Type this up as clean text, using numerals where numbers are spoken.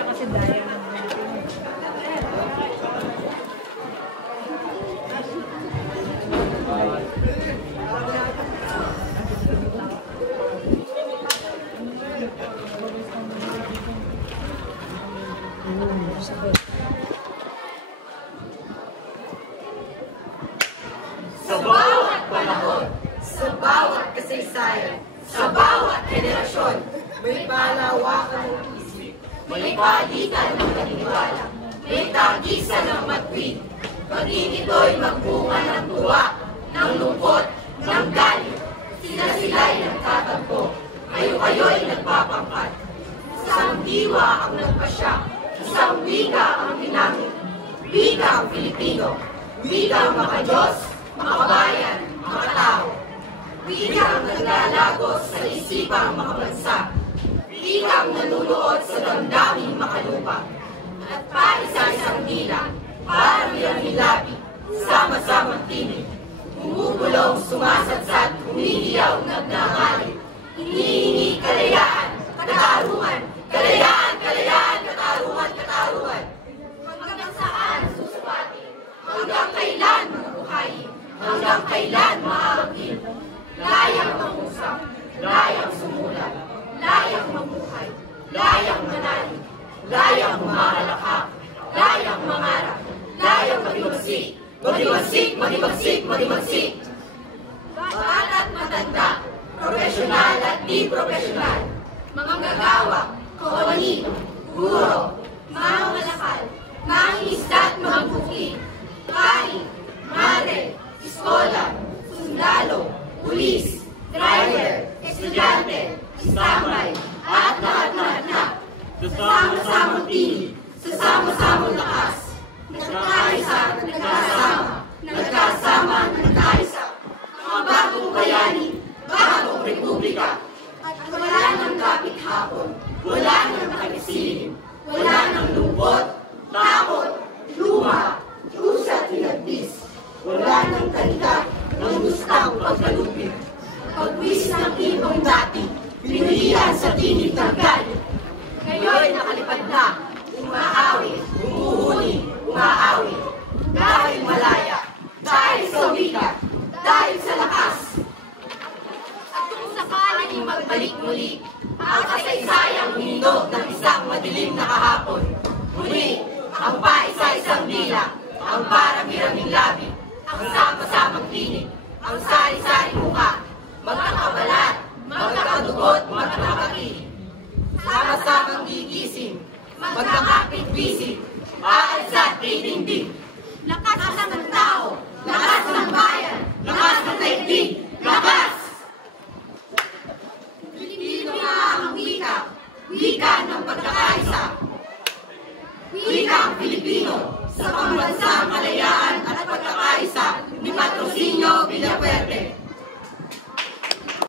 daya kasi daya. Sa bawat panahon, sa bawat kasaysayan, sa bawat henerasyon, may palawakan ng isip, may palitan ng paniniwala, may tagisan ng matwid. Maging ito'y magbunga ng tuwa, ng lungkot, ng galit. Sila-sila'y nagtatampo, kayo-kayo'y nagpapangkat. Isang diwa ang nagpasya, isang wika ang ginamit. Wika ang Pilipino, wika ang mga Diyos, mga bayan, mga tao. Wika ang naglalagos sa isipang mga bansa. Wika ang nanunuot sa damdaming makalupa. At paisa-isang dila, parang ilang hilabi, sama-samang tinig. Bumubulong, sumasadsad, humihiyaw, nagnangalit. Hinihingi kalayaan, katarungan, kalayaan, kalayaan, katarungan, katarungan. Hanggang saan susupati? Hanggang kailan mabubuhayin? Hanggang kailan maaagin? Layang mangusap, layang sumulat, layang mabuhay, layang manalig, layang mamalakak, layang mangarap, layang magimagsik, magimagsik, magimagsik, magimagsik. Bata't matanda, profesional at di profesional, mga gagawa, kawani, guro, mga malakal, mga isda at mga bukid, kari, madre, iskola, sundalo, pulis, driver, estudyante, istamay, at lahat-lahat na. Sasama-samang tinig, sasama-samang lakas. Nagkaisa, nagkasama, nagkasama, nagkaisa. Mga bagong bayani, bagong republika. At wala nang kapit hapon, wala nang nakisilim, wala nang lungkot, takot, luma, usat hinagpis. Wala nang talika ng gustang pagkalupit. Pagwis ng ibang dati, pinilihan sa tinig ng galit. Ngayon'y nakalipad na, umaawi, umuhuli, umaawi. Dahil malaya, dahil sa wika, dahil sa lakas. At kung sakaling magbalik muli, ang kasaysayang mundo ng isang madilim na kahapon. Muli, ang paisa-isang dila, ang parami-raming labi, ang sama-samang tinig, ang sari-sari mukha, magkakabalat, magkakadugot, magkakakilig. Sama-samang gigising, magkakapit-bisig, aalsa at dinding.